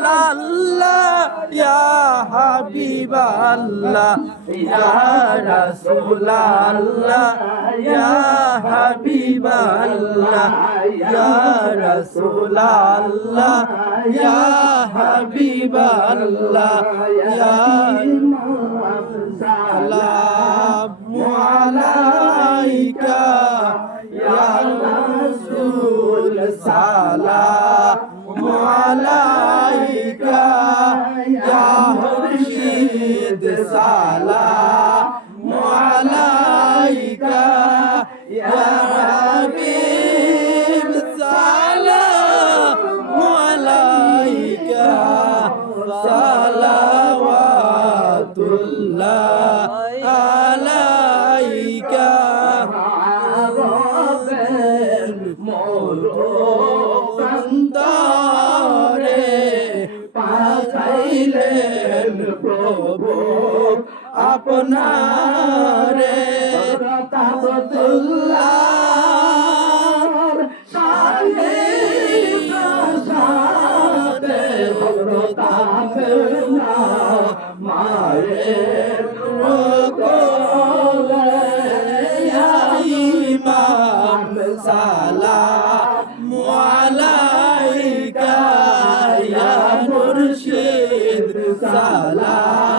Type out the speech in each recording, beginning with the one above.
আল্লাহ ইয়া হাবিব আল্লাহ ইয়া রাসূল আল্লাহ ইয়া হাবিব আল্লাহ ইয়া রাসূল আল্লাহ ইয়া হাবিব আল্লাহ ইয়া সালামু আলাইকা, ইয়া রাসূল সালাম। আলাইকা ইয়া মুর্শিদ সালাম মুর্শিদ সালা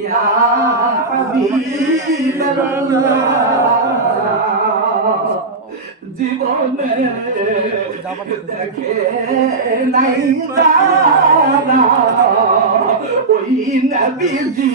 يا حبيب الله জীবনে দেখে নাই তারা ওই নবীজি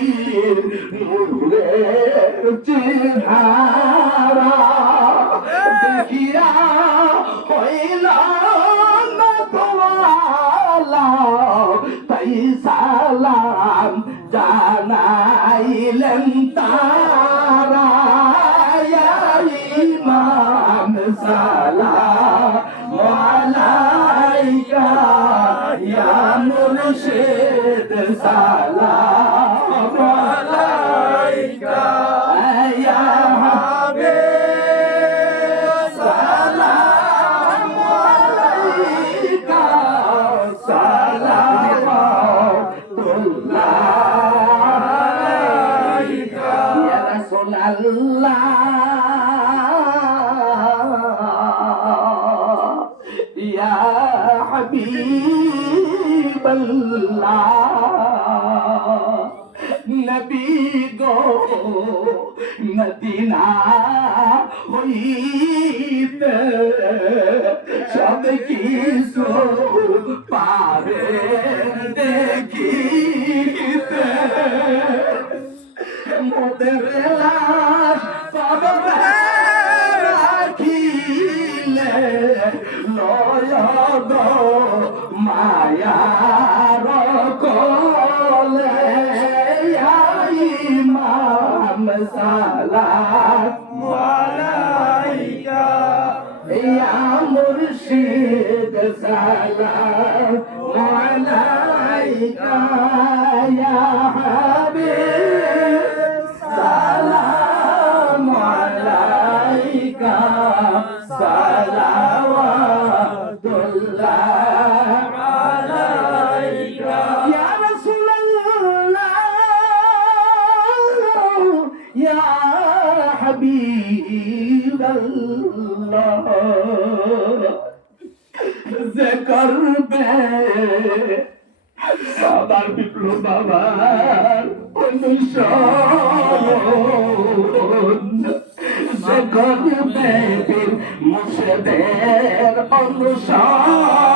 De lá. পারবে বাবার বিপ্লব বাবার অনুসরণ মুসদের অনুসরণ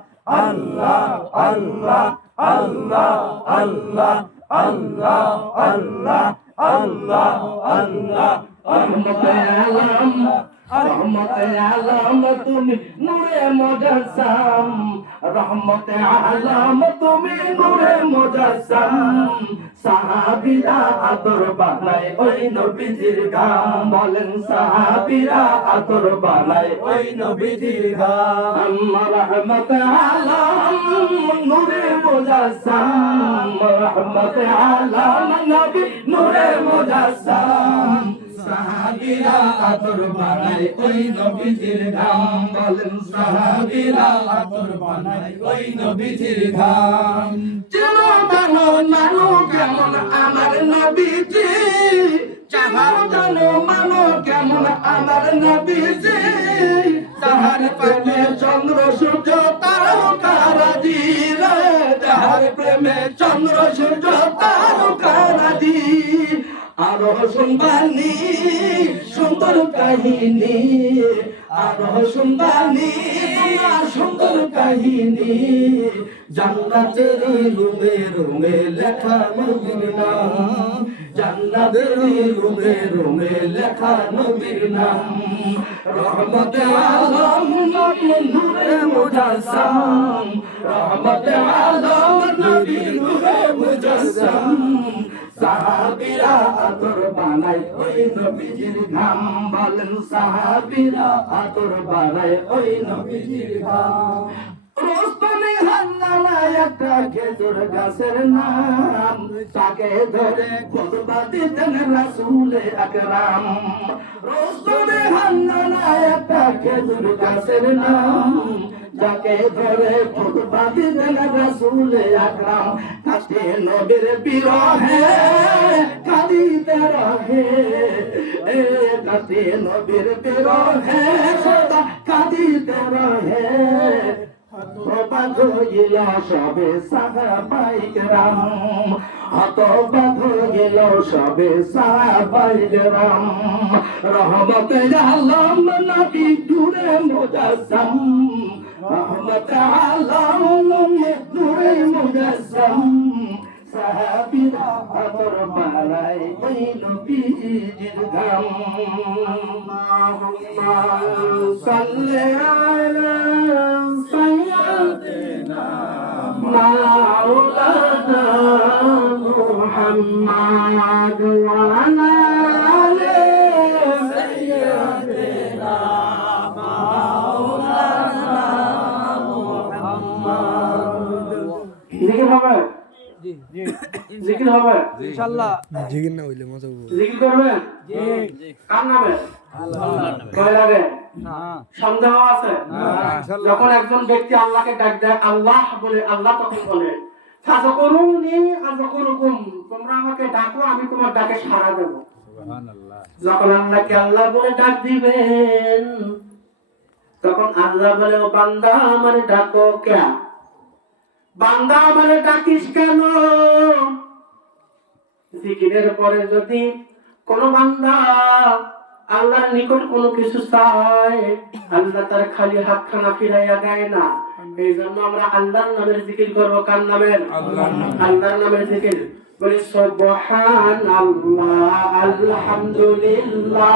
আল্লাহ আল্লাহ আল্লাহ আল্লাহ আল্লাহ আল্লাহ আল্লাহ আল্লাহ আলম আলম তুমি নূরে মুজাসসাম রহমতে আলম তুমি নূরে মুজাসসাম সাহাবীরা আদর বানায় ওই নবীজির গাম বলেন, সাহাবীরা আদর বানায় ওই নবীজির গাম রহমতে আলম নূরে মুজাসসাম রহমতে আলম নবী নূরে মুজাসসাম সাহাবীরা আদর বানায়, ওই নবীজির গাম বলেন, সাহাবীরা আদর বানায়, ওই নবীজির গাম চেনো মানো মানো কেমন আমার নবীজি। চাহো জানো মানো কেমন আমার নবীজি। তাহার প্রেমে চন্দ্র, সূর্য তারকারাজি রে তাহার প্রেমে চন্দ্র, সূর্য তারকারাজি আরও শুনবানি সুন্দর কাহিনী, আরও শুনবানি সুন্দর কাহিনী। জান্নাতের রুমে রুমে লেখা নবীর নাম। জান্নাতের রুমে রুমে লেখা নবীর নাম। রহমতে আলম নূরে মুজাসসাম রহমতে আলম, নবী নূরে মুজাসসাম সাহাবীরা আতর বানায়, ওই নবীজির ঘাম বলেন সাহাবীরা আতর বানায়, ওই নবীজির ঘাম। রোস্তমে হান্নানা একটা খেজুর গাছের নাম, তাকে ধরে খুতবা দিতেন রাসূলে আকরাম। রোস্তমে হান্নানা একটা খেজুর গাছের নাম যাকে ধরে খুতবা দিতেন রাসূলে আকরাম কাছে নবীর বিরহে কাঁদিতে রহে। কাছে নবীর বিরহে সদা কাঁদিতে রহে। হতবাক হইল সবে সাহাবাইক রাম হতবাক হইল সবে সাহাবাইক রাম রহমতে আলম নবী দূরে মুজাসসাম رحمة عالم نور مجسم সাহাবিরা আদর মালায় বইল বীর গাম। সাল্লে আলা সাইয়্যিদিনা মাওলানা মুহাম্মাদ ওয়া আলা জিকির হবে? ইনশাআল্লাহ। জিগির না হইলে মজা হব। জিকির করবেন কার নামে ভয় লাগে? সন্দেহ আছে? যখন একজন ব্যক্তি আল্লাহকে ডাক দেয় আল্লাহ বলে আল্লাহ তখন বলে আযকুরুকুম তোমরা আমাকে ডাকো আমি তোমার ডাকে সাড়া দেব। যখন আল্লাহকে আল্লাহ বলে ডাক দিবেন তখন আল্লাহ বলে ও বান্দা আমার ডাকো কে বান্দা আমার ডাকিস কেন? জিকিরের পরে যদি কোন বান্দা আল্লাহর নিকট কোনো কিছু চায় আল্লাহ তার খালি হাত খানা ফিরাইয়া দেয় না। এই জন্য আমরা আল্লাহর নামের জিকির করব কার নামের? আল্লাহর নামের জিকির। বলি সুবহানাল্লাহ আলহামদুলিল্লাহ।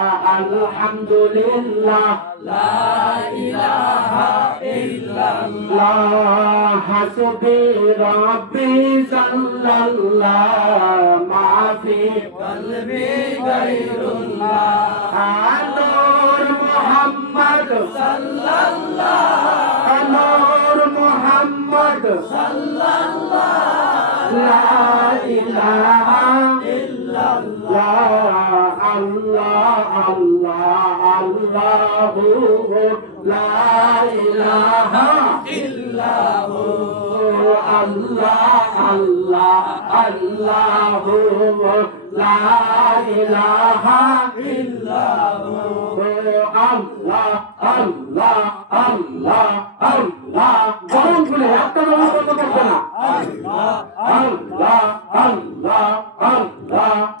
আলহামদুলিল্লাহ। লা ইলাহা ইল্লাল্লাহ হাসবি রাব্বি সাল্লাল্লাহ। মা ফি কলবি গায়রুল্লাহ। নূর মুহাম্মদ সাল্লাল্লাহ। নূর মুহাম্মদ লা ইলাহা আল্লাহ আল্লাহ আল্লাহু লা ইলাহা ইল্লাহু আল্লাহ আল্লাহ আল্লাহু লা ইলাহা ইল্লাহু আল্লাহ আল্লাহ আল্লাহ আল্লাহ গরম আল্লাহ আল্লাহ আল্লাহ আল্লাহ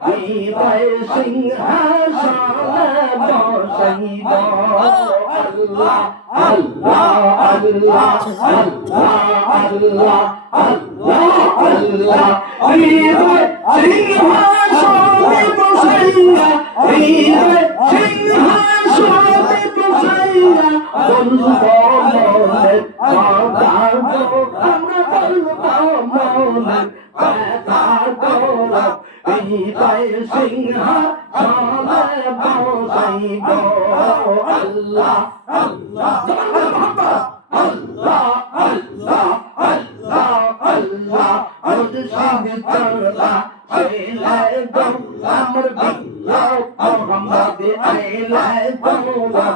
বিদায় সিংহাসনে বসাইব আল্লাহ আল্লাহ আল্লাহ আল্লাহ আল্লাহ আল্লাহ বিদায় সিংহাসনে বসাইয়া আল্লাহ আল্লাহ আল্লাহ আল্লাহ আল্লাহ আল্লাহ আল্লাহ সাহে তরলা শেলায় দৌলা মোর বাংলা মোহাম্মদ আইলায় দৌলা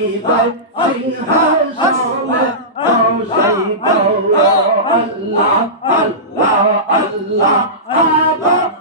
ইবাই সিংহা সামে আউসাই দৌলা আল্লাহ আল্লাহ আল্লাহ আল্লাহ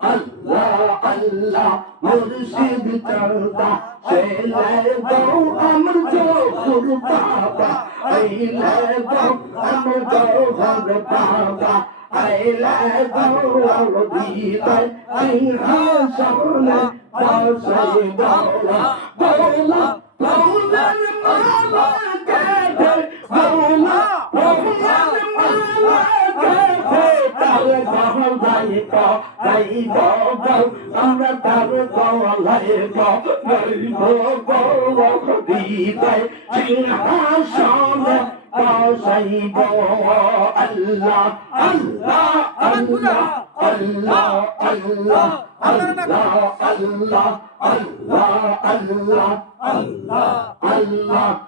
আল্লাহ আল্লাহ মুর্শিদ চলদা শেলে দাও আমর জো বাবা আইলে দাও আমর জো বাবা আইলে দাও আলবিদাই আইহা সামনে দাও সাই দাওলা দাওলা দাওলার মালা কে আমরা তার সিংহাসনে বসাইব আল্লাহ আল্লাহ আল্লাহ আল্লাহ আল্লাহ আল্লাহ আল্লাহ আল্লাহ আল্লাহ আল্লাহ আল্লাহ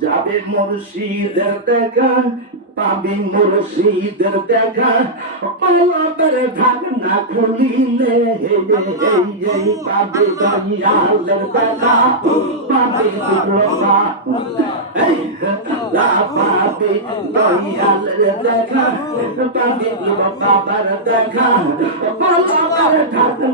যাবে মুর্শিদের দেখা, পাবি মুর্শিদের দেখা। কলবের ঢাকনা খুলিলে পাবি দয়ালের দেখা পাবি পাবি দয়ালের দেখা। পাবি বাবার দেখা। কলবের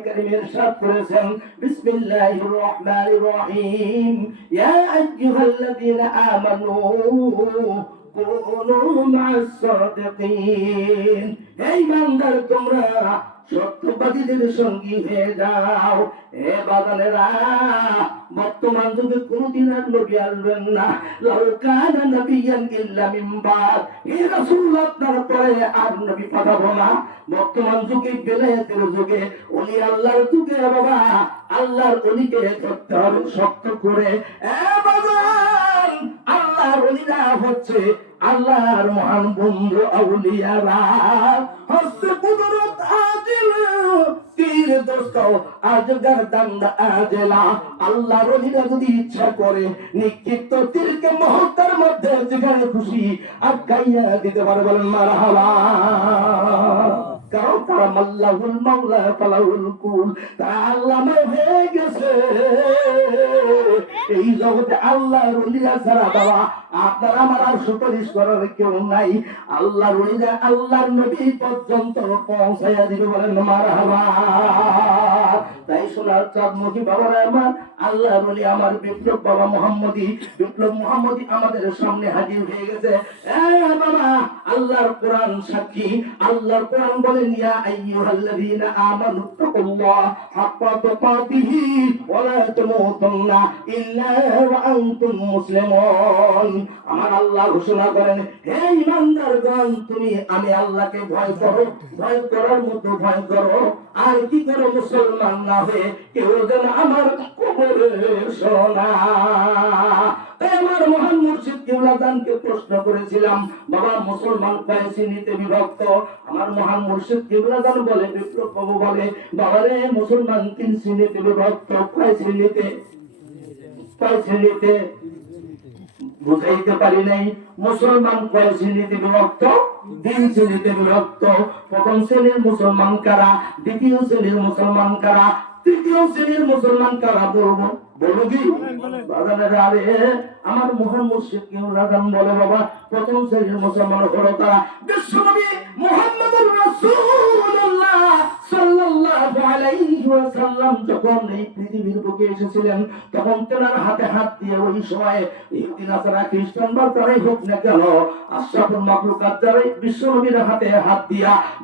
পবিত্র কোরআনে কারীমে ইরশাদ করেছেন বিসমিল্লাহির রহমানির রহিম ইয়া আইয়ুহাল্লাযীনা আমানু কুনু মা'আস সাদিকিন হে ইমানদার তোমরা সত্যবাদীদের সঙ্গী হয়ে যাও। হে বাদানেরা বর্তমান যুগে কোনদিন আর নবী আসবেন না। নবিয়ান বাদ হে আপনার পরে আর নবী পাঠাবো না। বর্তমান যুগে, বেলায়েতের যুগে ওলি আল্লাহর যুগে বাবা, আল্লাহর ধরতে হবে শক্ত করে। এ বাজান আল্লাহর হচ্ছে আল্লাহর মহান বন্ধু আউলিয়ারা। হস্তে কুদরত আজিল, তীর দোস্ত যদি ইচ্ছা করে, নিক্ষিপ্ত তীরকে মুহূর্তের মধ্যে যেখানে খুশি আটকাইয়া দিতে পারে বলেন মারহাবা। কারণ তারা মাল্লাহুল মাওলা, ফালাহুল কুল। তারা আল্লামা হয়ে গেছে। এই জগতে আল্লাহ রলিয়া ছাড়া বাবা, আপনার আমার আর সুপারিশ করার কেউ নাই। আল্লাহ রলিয়া আল্লাহর নবী পর্যন্ত পৌঁছাইয়া দিল বলেন, মারহাবা। তাই আমার, আল্লাহ বলি আমার বিপ্লব বাবা মোহাম্মদী, বিপ্লব মোহাম্মদী আমাদের সামনে হাজির হয়ে গেছে। বাবা, আল্লাহর কোরআন সাক্ষী, আল্লাহর কোরআন বলেন ইয়া আইয়ুহাল্লাযীনা আমানু তাকুল্লাহ হাক্কা তুকাতিহি তামুতুন্না ইল্লা ওয়া আনতুম মুসলিমুন। আমার আল্লাহ ঘোষণা করেন, হে ইমানদারগণ, তুমি, আমি আল্লাহকে ভয় করো, ভয় করার মতো ভয় করো। আর কি করো মুসলমান? আমার মহান মুর্শিদ কিউলাদানকে প্রশ্ন করেছিলাম, বাবা, মুসলমান কয় শ্রেণীতে বিভক্ত? আমার মহান মুর্শিদ কিউলাদান বলে বিপ্লব বাবু বলে, বাবা রে, মুসলমান তিন শ্রেণীতে বিভক্ত কয় শ্রেণীতে কয় শ্রেণীতে বুঝাইতে পারি নাই। মুসলমান কয় শ্রেণীতে বিভক্ত? তিন শ্রেণীতে বিভক্ত। প্রথম শ্রেণির মুসলমান কারা? দ্বিতীয় শ্রেণির মুসলমান কারা? তৃতীয় শ্রেণির মুসলমান কারা বলব? বলবি বাজারে আরে আমার মহান মুর্শিদ রাজান বলে বাবা, প্রথম শ্রেণির মুসলমান হলো তারা।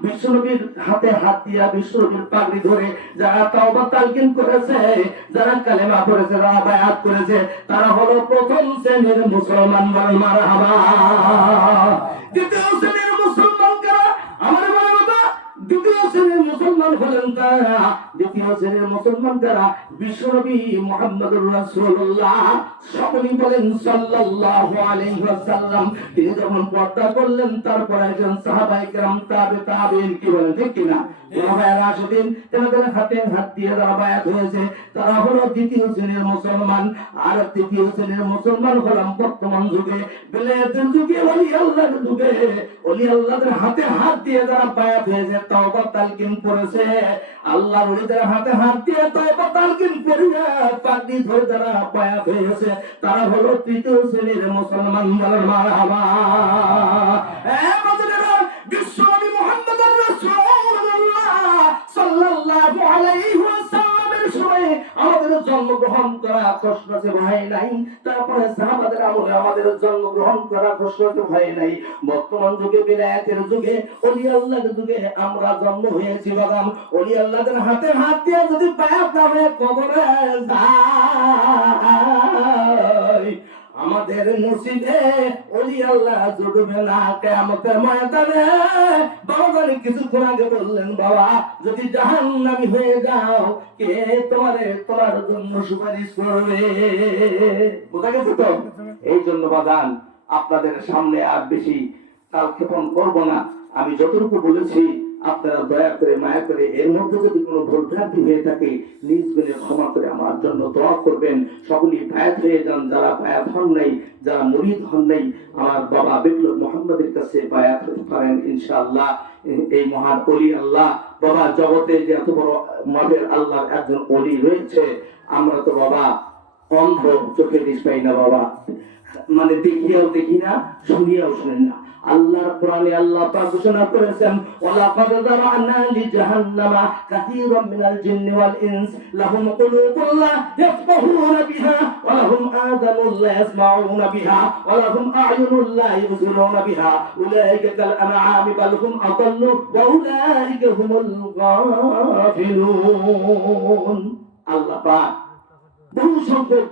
বিশ্বনবী ধরে যারা যারা কালেমা করেছে যারা বায়াত করেছে, তারা হলো প্রথম শ্রেণির মুসলমান বল মারহাবা। দ্বিতীয় শ্রেণির মুসলমান কারা? আমার বলে বাবা, দ্বিতীয় শ্রেণির মুসলমান হলেন তারা। শ্রেণির মুসলমান যারা বিশ্বনবী মুহাম্মদুর আর তৃতীয় শ্রেণির মুসলমান হলাম বর্তমান যুগে। হাতে হাত দিয়ে যারা বায়াত হয়েছে তওবা করেছে। আল্লাহর ওলিদের হাতে হাত দিয়ে তবা তালকিন করিয়া পাগড়ি ধরে যারা পায়া পেয়েছে তারা হলো তৃতীয় শ্রেণির মুসলমান দলের মদিনার বিশ্বনবী মুহাম্মদুর রাসূলুল্লাহ সাল্লাল্লাহু আমাদের জন্মগ্রহণ করা কষ্ট আছে ভয় নাই, তারপরে সাহাবাদের আমলে আমাদের জন্মগ্রহণ করা কষ্ট আছে ভয় নাই। বর্তমান যুগে, বিলায়াতের যুগে ওলি আল্লাহর যুগে আমরা জন্ম হয়েছি বাদাম। ওলি আল্লাহদের হাতে হাত দিয়ে যদি পায়াত নামে কবরে যায়। আমাদের নসিবে হয়ে যাও, কে তোমার তোমার জন্য সুপারিশ করবে? বোঝা গেছে তো? এই জন্য বাদান আপনাদের সামনে আর বেশি কালক্ষেপণ করব না। আমি যতটুকু বলেছি আপনারা দয়া করে, মায়া করে, এর মধ্যে যদি কোনো ভুলভ্রান্তি হয়ে থাকে, নিজ গুণে ক্ষমা করে আমার জন্য দোয়া করবেন। সকলেই বায়াত হয়ে যান, যারা বায়াত হন নাই, যারা মুরিদ হন নাই, আমার বাবা বিপ্লব মোহাম্মদের কাছে বায়াত হতে পারেন, ইনশাআল্লাহ। এই মহান অলি আল্লাহ, বাবা জগতে যে এত বড় মদের আল্লাহর একজন অলি রয়েছে, আমরা তো বাবা অন্ধ চোখে দিস পাই না বাবা। মানে দেখিয়াও দেখি না, শুনিয়াও শুনি না। আল্লাহর কোরআনে আল্লাহ পাক ঘোষণা করেছেন, ওয়ালাকাদ যারানা লিজাহান্নামা কাসীরাম মিনাল জিন্নি ওয়াল ইনস, লাহুম কুলুবুন লা ইয়াফকাহুনা বিহা, ওয়া লাহুম আযানুন লা ইয়াসমাউনা বিহা, ওয়া লাহুম আ'য়ুনুন লা ইবসিরুনা বিহা, উলাইকা কাল আনআমি বাল হুম আদাল্লু, ওয়া উলাইকা হুমুল গাফিলুন। আল্লাহ পাক বহু সংখ্যক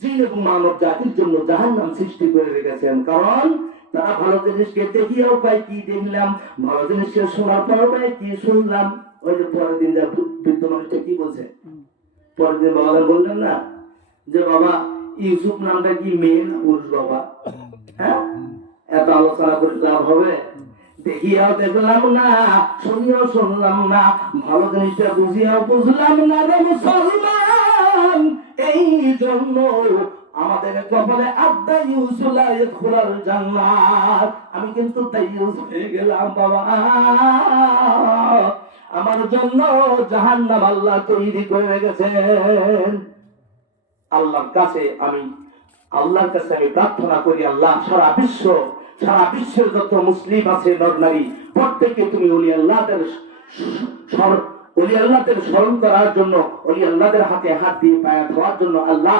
জিন এবং মানব জাতির জন্য জাহান্নাম সৃষ্টি করে রেখেছেন। কারণ তারা ভালো জিনিসকে দেখিয়াও পাই কি দেখলাম? ভালো জিনিসকে শোনার পর পাই কি শুনলাম? ওই যে পরের দিন যা বৃদ্ধ মানুষটা কি বলছে? পরের দিন বাবা বললেন না, যে বাবা, ইউসুফ নামটা কি মেয়ে না পুরুষ বাবা? হ্যাঁ? এত আলোচনা করে লাভ হবে? দেখিয়াও দেখলাম না, শুনিয়াও শুনলাম না, ভালো জিনিসটা বুঝিয়াও বুঝলাম না রে মুসলমান। এই জন্য আমাদের কপালে আব্দা ইউসুলা খোলার জান্নাত। আমি কিন্তু তাই হয়ে গেলাম, বাবা। আমার জন্য জাহান্নাম আল্লাহ তৈরি করে গেছেন আল্লাহর কাছে আমি, আল্লাহর কাছে আমি প্রার্থনা করি, আল্লাহ, সারা বিশ্ব, সারা বিশ্বের যত মুসলিম আছে নর নারী প্রত্যেককে তুমি উনি আল্লাহদের অলি আল্লাহদের স্মরণ করার জন্য অলি আল্লাহদের হাতে হাত দিয়ে পায়া ধোয়ার জন্য আল্লাহ